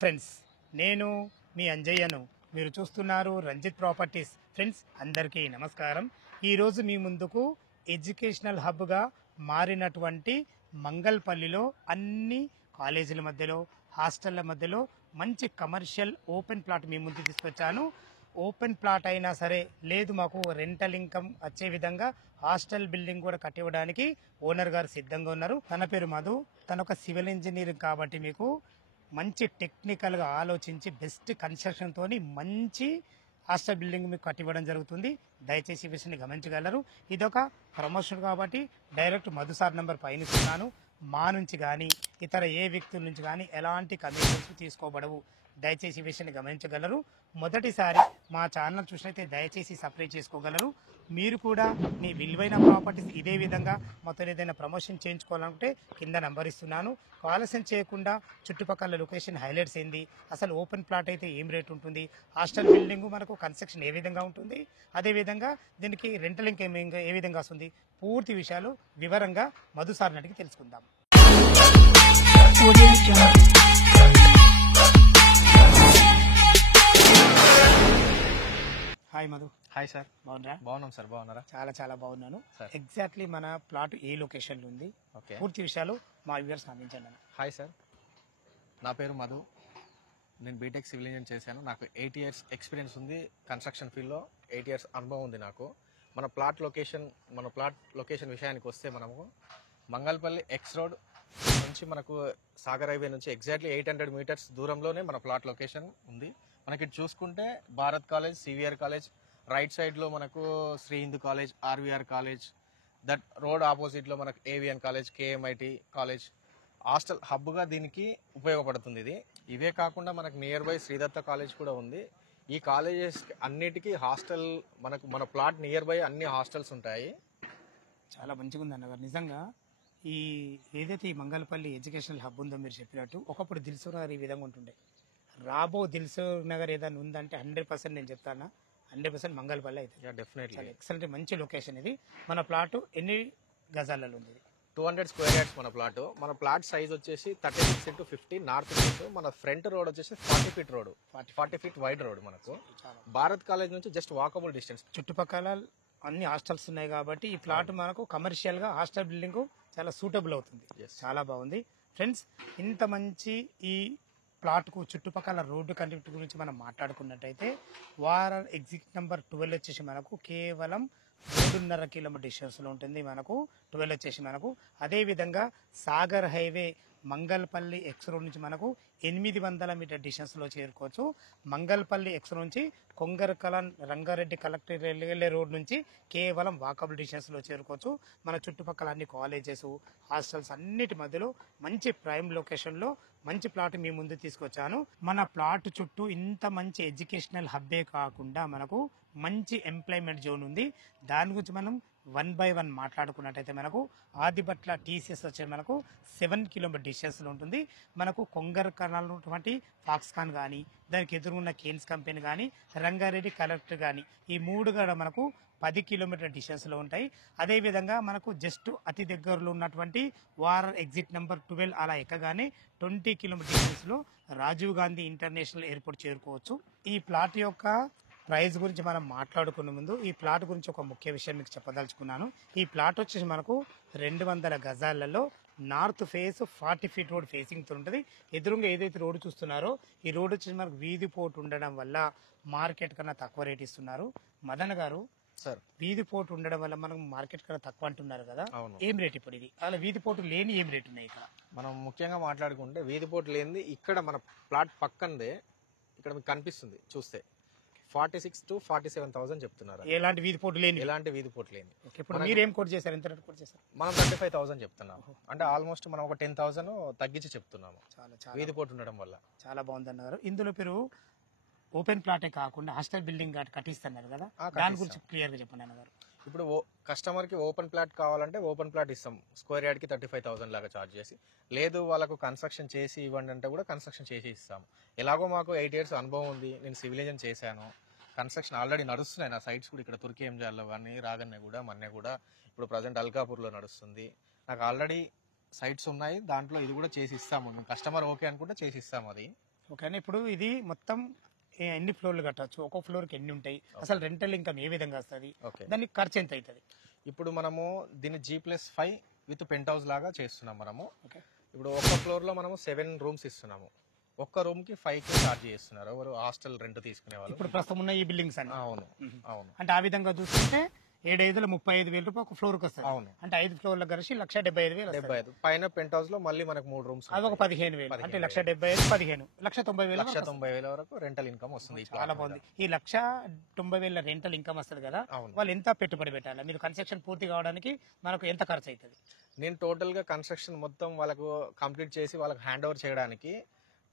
Friends, నేను మీ అంజయ్యను. మీరు చూస్తున్నారు రంజిత్ ప్రాపర్టీస్. ఫ్రెండ్స్, అందరికీ నమస్కారం. ఈరోజు మీ ముందుకు ఎడ్యుకేషనల్ హబ్గా మారినటువంటి మంగళపల్లిలో అన్ని కాలేజీల మధ్యలో, హాస్టళ్ల మధ్యలో మంచి కమర్షియల్ ఓపెన్ ప్లాట్ మీ ముందు తీసుకొచ్చాను. ఓపెన్ ప్లాట్ అయినా సరే, లేదు మాకు రెంటల్ ఇన్కమ్ వచ్చే విధంగా హాస్టల్ బిల్డింగ్ కూడా కట్టివ్వడానికి ఓనర్ గారు సిద్ధంగా ఉన్నారు. తన పేరు మధు. తన ఒక సివిల్ ఇంజనీర్ కాబట్టి మీకు మంచి టెక్నికల్గా ఆలోచించి బెస్ట్ కన్స్ట్రక్షన్ తోని మంచి హాస్టల్ బిల్డింగ్ మీకు కట్టివ్వడం జరుగుతుంది. దయచేసి ఈ విషయాన్ని గమనించగలరు. ఇదొక ప్రమోషన్ కాబట్టి డైరెక్ట్ మధు సార్ నెంబర్ పైన ఇస్తున్నాను. మా నుంచి కానీ ఇతర ఏ వ్యక్తుల నుంచి కానీ ఎలాంటి కమిషన్స్ తీసుకోబడవు. దయచేసి ఈ విషయాన్ని గమనించగలరు. మొదటిసారి మా ఛానల్ చూసినైతే దయచేసి సబ్స్క్రైబ్ చేసుకోగలరు. మీరు కూడా మీ విలువైన ప్రాపర్టీస్ ఇదే విధంగా మొత్తం ఏదైనా ప్రమోషన్ చేయించుకోవాలనుకుంటే కింద నంబర్ ఇస్తున్నాను. ఆలస్యం చేయకుండా చుట్టుపక్కల లొకేషన్ హైలైట్స్ ఏంది, అసలు ఓపెన్ ప్లాట్ అయితే ఏం రేట్ ఉంటుంది, హాస్టల్ బిల్డింగ్ మనకు కన్స్ట్రక్షన్ ఏ విధంగా ఉంటుంది, అదేవిధంగా దీనికి రెంటల్ ఇన్కమ్ ఏ విధంగా వస్తుంది, పూర్తి విషయాలు వివరంగా మధు సార్ని అడిగి తెలుసుకుందాం. హాయ్ మధు. Hi sir. బాగున్నారా? బాగున్నాం సార్. బాగున్నారా? చాలా చాలా బాగున్నాను. సార్. ఎగ్జాక్ట్లీ మన ప్లాట్ ఏ లొకేషన్లో ఉంది, ఓకే. పూర్తి విషయాలు మా వ్యూవర్స్ అందించండి. హాయ్ సార్, నా పేరు మధు. నేను బీటెక్ సివిల్ ఇంజనీర్ చేశాను. నాకు 8 years ఎక్స్పీరియన్స్ ఉంది కన్స్ట్రక్షన్ ఫీల్డ్లో. 8 years అనుభవం ఉంది నాకు. మన ప్లాట్ లొకేషన్ విషయానికి వస్తే మనము మంగళపల్లి ఎక్స్ రోడ్ నుంచి మనకు సాగర్ హైవే నుంచి ఎగ్జాక్ట్లీ 800 meters దూరంలోనే మన ప్లాట్ లొకేషన్ ఉంది. మనకి ఇటు చూసుకుంటే Bharat college, CVR college, right సైడ్లో మనకు Sri Hindu college, RVR college, that road ఆపోజిట్లో మనకు AVN college, KMIT college, hostel హబ్గా దీనికి ఉపయోగపడుతుంది ఇది. ఇవే కాకుండా మనకు నియర్ బై శ్రీదత్త కాలేజ్ కూడా ఉంది. ఈ కాలేజెస్ అన్నిటికీ హాస్టల్ మన ప్లాట్ నియర్ బై అన్ని హాస్టల్స్ ఉంటాయి. చాలా మంచిగా ఉంది అన్నగారు. నిజంగా ఈ ఏదైతే ఈ మంగళపల్లి ఎడ్యుకేషనల్ హబ్ ఉందో మీరు చెప్పినట్టు, ఒకప్పుడు దిల్సుఖ్ నగర్ ఈ విధంగా ఉంటుండే. రాబో దిల్సుఖ్ నగర్ ఏదైనా ఉందంటే 100% నేను చెప్తాను, 100% మంగళపల్లి అయితే డెఫినెట్లీ చాలా ఎక్సలెంట్ మంచి లొకేషన్ ఇది. మన ప్లాట్ ఎన్ని గజాలలో ఉంది? 200 square yards మన ప్లాట్ సైజ్ వచ్చేసి 36 into 50 నార్త్ ఫేస్. మన ఫ్రంట్ రోడ్ వచ్చేసి 40 feet road, 40 feet wide road. మనకు భారత్ కాలేజ్ నుంచి జస్ట్ వాకబుల్ డిస్టెన్స్. చుట్టుపక్కల అన్ని హాస్టల్స్ ఉన్నాయి కాబట్టి ఈ ప్లాట్ మనకు కమర్షియల్ గా హాస్టల్ బిల్డింగ్ చాలా సూటబుల్ అవుతుంది. చాలా బాగుంది ఫ్రెండ్స్. ఇంత మంచి ఈ ప్లాట్ కు చుట్టుపక్కల రోడ్డు కనెక్టివిటీ గురించి మనం మాట్లాడుకున్నట్టయితే వారర్ ఎగ్జిట్ నెంబర్ 12 వచ్చేసి మనకు కేవలం 3.5 kilometer డిస్టెన్స్ లో ఉంటుంది. మనకు 12 వచ్చేసి మనకు అదేవిధంగా Sagar highway Mangalpalli X road నుంచి మనకు 800 meter డిస్టెన్స్ లో చేరుకోవచ్చు. మంగళపల్లి ఎక్స్ నుంచి కొంగరకలాన్ రంగారెడ్డి కలెక్టర్ వెళ్ళే రోడ్ నుంచి కేవలం వాకబుల్ డిస్టెన్స్ లో చేరుకోవచ్చు. మన చుట్టుపక్కల అన్ని కాలేజెస్, హాస్టల్స్ అన్నిటి మధ్యలో మంచి ప్రైమ్ లొకేషన్ లో మంచి ప్లాట్ మీ ముందు తీసుకొచ్చాను. మన ప్లాట్ చుట్టూ ఇంత మంచి ఎడ్యుకేషనల్ హబ్బే కాకుండా మనకు మంచి ఎంప్లాయ్మెంట్ జోన్ ఉంది. దాని గురించి మనం 1 by 1 మాట్లాడుకున్నట్టయితే మనకు ఆదిబట్ల టీసీఎస్ వచ్చే మనకు 7 kilometer డిస్టెన్స్ లో ఉంటుంది. మనకు కొంగర్ కనాల్ ఉన్నటువంటి ఫాక్స్కాన్ కానీ, దానికి ఎదురున్న కేన్స్ కంపెనీ కానీ, రంగారెడ్డి కలెక్టర్ కానీ, ఈ 3 కూడా మనకు 10 kilometer డిస్టెన్స్ లో ఉంటాయి. అదేవిధంగా మనకు జస్ట్ అతి దగ్గరలో ఉన్నటువంటి వారర్ ఎగ్జిట్ నెంబర్ 12 అలా ఎక్కగానే 20 kilometer డిస్టెన్స్ లో రాజీవ్ గాంధీ ఇంటర్నేషనల్ ఎయిర్పోర్ట్ చేరుకోవచ్చు. ఈ ప్లాట్ యొక్క ప్రైస్ గురించి మనం మాట్లాడుకునే ముందు ఈ ప్లాట్ గురించి ఒక ముఖ్య విషయం మీకు చెప్పదలుచుకున్నాను. ఈ ప్లాట్ వచ్చేసి మనకు 200 గజాలలో north face 40 feet road facing తో ఉంటుంది. ఎదురుగా ఏదైతే రోడ్డు చూస్తున్నారో ఈ రోడ్ వచ్చేసి మనకు వీధి పోటు ఉండడం వల్ల మార్కెట్ కన్నా తక్కువ రేట్ ఇస్తున్నారు. మదన్ గారు సార్, వీధి పోటు ఉండడం వల్ల మనం మార్కెట్ కన్నా తక్కువ అంటున్నారు కదా, అవును. ఏం రేట్ ఇప్పుడు ఇది? అలా వీధి పోటు లేని ఏం రేట్ ఉన్నాయి ఇక్కడ? మనం ముఖ్యంగా మాట్లాడుకుంటే వీధిపోటు లేనిది ఇక్కడ మన ప్లాట్ పక్కనదే ఇక్కడ మీకు కనిపిస్తుంది చూస్తే 46 to 47,000 చెప్తున్నారు. ఎలాంటి వీధి పోటు లేని? ఎలాంటి వీధిపోటు లేని. ఇప్పుడు మీరు ఏం కోట్ చేశారు? ఎంత రేట్ కోట్ చేశారు? మనం 35,000 చెప్తున్నాము. అంటే ఆల్మోస్ట్ మనం ఒక 10,000 తగ్గించి చెప్తున్నాము చాలా వీధిపోటు ఉండడం వల్ల. చాలా బాగుంది అన్నారు. ఇందులో మీరు ఓపెన్ ప్లాటే కాకుండా హాస్టల్ బిల్డింగ్ కట్టిస్తున్నారు కదా, దాని గురించి క్లియర్ గా చెప్పండి అన్నగారు. ఇప్పుడు కస్టమర్ కి ఓపెన్ ప్లాట్ కావాలంటే ఓపెన్ ప్లాట్ ఇస్తాం. స్క్వేర్ యార్డ్ కి 35,000 లాగా చార్జ్ చేసి, లేదు వాళ్ళకు కన్స్ట్రక్షన్ చేసి ఇవ్వండి అంటే కూడా కన్స్ట్రక్షన్ చేసి ఇస్తాం. ఎలాగో మాకు 8 years అనుభవం ఉంది. నేను సివిల్ ఇంజనీర్ చేశాను. కన్స్ట్రక్షన్ ఆల్రెడీ నడుస్తున్నాయి. నా సైట్స్ కూడా ఇక్కడ తుర్కి ఎంజాల్లో కానీ, రాగన్నె కూడా, మన్నె కూడా, ఇప్పుడు ప్రజెంట్ అల్కాపూర్లో నడుస్తుంది. నాకు ఆల్రెడీ సైట్స్ ఉన్నాయి. దాంట్లో ఇది కూడా చేసి ఇస్తాము. కస్టమర్ ఓకే అనుకుంటే చేసి ఇస్తాము. అది ఓకేనా. ఇప్పుడు ఇది మొత్తం ఎన్ని ఫ్లోర్లు కట్టచ్చు, ఒక్కొక్క ఫ్లోర్కి ఎన్ని ఉంటాయి, అసలు రెంటల్ ఇన్కమ్ ఏ విధంగా వస్తుంది, ఓకే, దానికి ఖర్చు ఎంత అవుతుంది? ఇప్పుడు మనము దీన్ని G+5 విత్ పెంట్ హౌస్ లాగా చేస్తున్నాం మనము. ఓకే. ఇప్పుడు ఒక ఫ్లోర్ లో మనము 7 రూమ్స్ ఇస్తున్నాము. ఒక్క రూమ్ కి 5K చార్జ్ చేస్తున్నారు ఎవరు హాస్టల్ రెంట్ తీసుకునే వాళ్ళు. ఇప్పుడు ప్రస్తుతం ఉన్న ఈ బిల్డింగ్స్ అన్ని. అవును అవును అంటే ఆ విధంగా చూస్తుంటే 7/5 35,000 రూపాయలు ఒక ఫ్లోర్కి వస్తుంది. అవును. అంటే 5 ఫ్లోర్ల కలిసి 1,75,000 75 పైన పెంట్ హౌస్ లో మళ్ళీ మనకు 3 రూమ్స్ అది ఒక 15,000 అంటే 1,75,000 15 1,90,000 1,90,000 వరకు రెంటల్ ఇన్కమ్ వస్తుంది. చాలా బాగుంది. ఈ 1,90,000 రెంటల్ ఇన్కమ్ వస్తుంది కదా, అవును. వాళ్ళు ఎంత పెట్టుబడి పెట్టాలి? మీరు కన్స్ట్రక్షన్ పూర్తి కావడానికి మనకు ఎంత ఖర్చు అవుతుంది? నేను టోటల్ గా కన్స్ట్రక్షన్ మొత్తం వాళ్ళకు కంప్లీట్ చేసి వాళ్ళకి హ్యాండ్ ఓవర్ చేయడానికి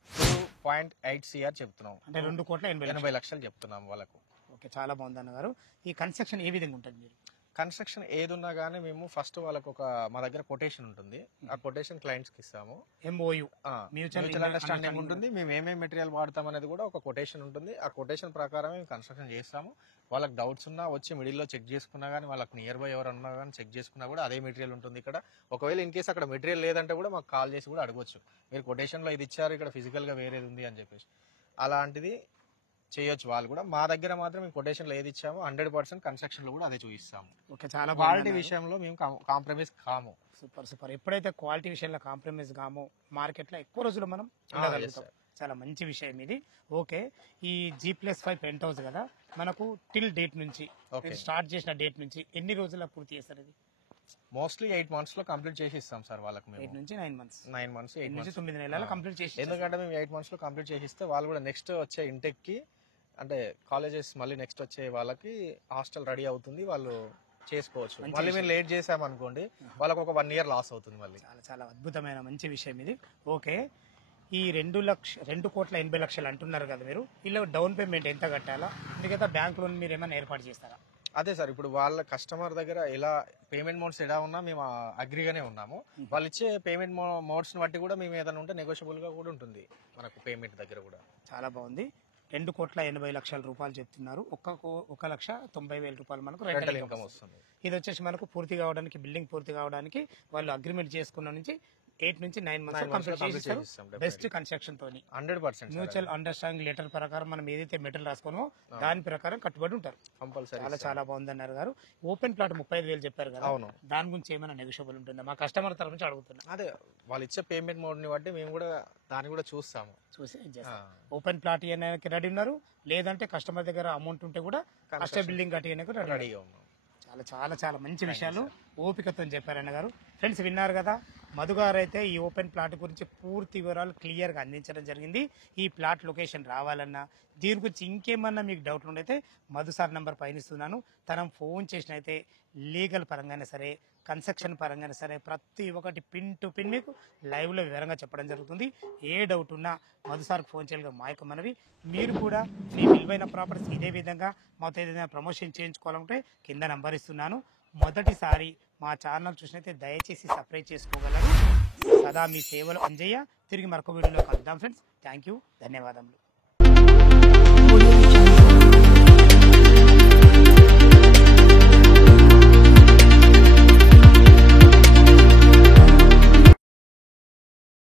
2.8 CR చెప్తున్నాం. అంటే 2,80,00,000. లక్షలు చెప్తున్నాం వాళ్ళకు. ఓకే, చాలా బాగుంది అన్నగారు. ఈ కన్స్ట్రక్షన్ ఏ విధంగా ఉంటుంది? మీరు కన్స్ట్రక్షన్ ఏది ఉన్నా గానీ మేము ఫస్ట్ వాళ్ళకు మా దగ్గర కొటేషన్ ఉంటుంది. ఆ కొటేషన్ క్లయింట్స్ కి ఇస్తాము. MOU మ్యూచువల్ అండర్స్టాండింగ్ ఉంటుంది. మేము ఏమేమి మెటీరియల్ వాడతాం అనేది కూడా ఒక కొటేషన్ ఉంటుంది. ఆ కొటేషన్ ప్రకారం మేము కన్స్ట్రక్షన్ చేస్తాము. వాళ్ళకి డౌట్స్ ఉన్నా వచ్చి మిడిల్ లో చెక్ చేసుకున్నా గానీ, వాళ్ళకి నియర్ బై ఎవరు ఉన్నా కానీ చెక్ చేసుకున్నా కూడా అదే మెటీరియల్ ఉంటుంది ఇక్కడ. ఒకవేళ ఇన్ కేసు అక్కడ మెటీరియల్ లేదంటే కూడా మాకు కాల్ చేసి కూడా అడగొచ్చు, మీరు కొటేషన్ లో ఇది ఇచ్చారు, ఇక్కడ ఫిజికల్ గా వేరేది ఉంది అని చెప్పేసి. అలాంటిది చేయొచ్చు వాళ్ళు కూడా. మా దగ్గర మాత్రం మేము కొటేషన్ లో ఏది ఇచ్చామో 100% కన్స్ట్రక్షన్ లో కూడా అదే చూపిస్తాము. ఓకే, చాలా క్వాలిటీ విషయంలో మేము కాంప్రమైజ్ కాము. సూపర్. ఎప్పుడైతే క్వాలిటీ విషయంలో కాంప్రమైజ్ కామో మార్కెట్ లో ఎక్కువ రోజులు మనం ఉండగలుగుతాం. చాలా మంచి విషయం ఇది. ఓకే, ఈ G+5 పెంట్ హౌస్ కదా, మనకు టిల్ డేట్ నుంచి స్టార్ట్ చేసిన డేట్ నుంచి ఎన్ని రోజుల్లో పూర్తి చేస్తారు? ఇది మోస్ట్లీ 8 months లో కంప్లీట్ చేసి ఇస్తాం సార్ వాళ్ళకి. 8 నుంచి 9 months 9 months 8 నుంచి months 9 నెలలు కంప్లీట్ చేసి. ఎందుకంటే మేము 8 months లో కంప్లీట్ చేసి ఇస్తే వాళ్ళు కూడా నెక్స్ట్ వచ్చే ఇంటెక్ కి, అంటే కాలేజెస్ మళ్ళీ నెక్స్ట్ వచ్చే వాళ్ళకి హాస్టల్ రెడీ అవుతుంది, వాళ్ళు చేసుకోవచ్చు. మళ్ళీ మేము లేట్ చేసామనుకోండి వాళ్ళకి ఒక 1 year లాస్ అవుతుంది మళ్ళీ. చాలా అద్భుతమైన మంచి విషయం ఇది. ఓకే, ఈ 2,80,00,000 అంటున్నారు కదా మీరు, ఇలా డౌన్ పేమెంట్ ఎంత కట్టాలా? మిగతా బ్యాంక్ లోన్ మీరు ఏమైనా ఏర్పాటు చేస్తారా? అదే సార్, ఇప్పుడు వాళ్ళ కస్టమర్ దగ్గర ఎలా పేమెంట్ మోడ్స్ ఎలా ఉన్నా మేము అగ్రిగానే ఉన్నాము. వాళ్ళు ఇచ్చే పేమెంట్ మోడ్స్ బట్టి కూడా మేము ఏదైనా ఉంటే నెగోషియబుల్ గా కూడా ఉంటుంది మనకు పేమెంట్ దగ్గర కూడా. చాలా బాగుంది. 2,80,00,000 రూపాయలు చెప్తున్నారు. 1,90,000 రూపాయలు మనకు రెంటల్ ఇన్కమ్ వస్తుంది. ఇది వచ్చేసి మనకు పూర్తి కావడానికి, బిల్డింగ్ పూర్తి కావడానికి వాళ్ళు అగ్రిమెంట్ చేసుకున్న నుంచి 8 నుంచి 9 months కంప్లీట్ చేస్తారు. బెస్ట్ కన్స్ట్రక్షన్ తోని 100% మ్యూచువల్ అండర్స్టాండింగ్ లెటర్ ప్రకారం మనం ఏదైతే మెటీరియల్ రాసుకోమో దాని ప్రకారం కట్టుబడి ఉంటారు. చాలా బాగుంది అన్నారు గారు. ఓపెన్ ప్లాట్ 35,000 చెప్పారు కదా, దాని గురించి ఏమైనా నెగోషియబుల్ ఉంటుందా? మా కస్టమర్ తరఫు నుంచి అడుగుతున్నా. అదే వాళ్ళు ఇచ్చే పేమెంట్ మోడ్ ని బట్టి మేము కూడా దాన్ని కూడా చూస్తాము, చూసి ఓపెన్ ప్లాట్ ఇవ్వడానికి రెడీ ఉన్నారు, లేదంటే కస్టమర్ దగ్గర అమౌంట్ ఉంటే కూడా కస్టమర్ బిల్డింగ్ కట్టడానికి రెడీగా ఉన్నాం. చాలా మంచి విషయాలు ఓపికతో చెప్పారన్న గారు. ఫ్రెండ్స్ విన్నారు కదా, మధు గారు అయితే ఈ ఓపెన్ ప్లాట్ గురించి పూర్తి వివరాలు క్లియర్గా అందించడం జరిగింది. ఈ ప్లాట్ లొకేషన్ రావాలన్నా, దీని గురించి ఇంకేమన్నా మీకు డౌట్లు ఉండైతే మధు సార్ నెంబర్ పైన ఇస్తున్నాను. తనం ఫోన్ చేసినైతే లీగల్ పరంగానే సరే, కన్స్ట్రక్షన్ పరంగానే సరే, ప్రతి ఒక్కటి పిన్ టు పిన్ మీకు లైవ్లో వివరంగా చెప్పడం జరుగుతుంది. ఏ డౌట్ ఉన్నా మధు సార్కి ఫోన్ చేయాలిగా మా యొక్క మనవి. మీరు కూడా మీ విలువైన ప్రాపర్టీస్ ఇదే విధంగా మాతో ఏదైనా ప్రమోషన్ చేయించుకోవాలంటే కింద నంబర్ ఇస్తున్నాను. మొదటిసారి మా ఛానల్ చూసినైతే దయచేసి సబ్స్క్రైబ్ చేసుకోగలరు. సదా మీ సేవలు అంజయ్య. తిరిగి మరొక వీడియోలో కలుద్దాం ఫ్రెండ్స్. థ్యాంక్ యూ, ధన్యవాదములు.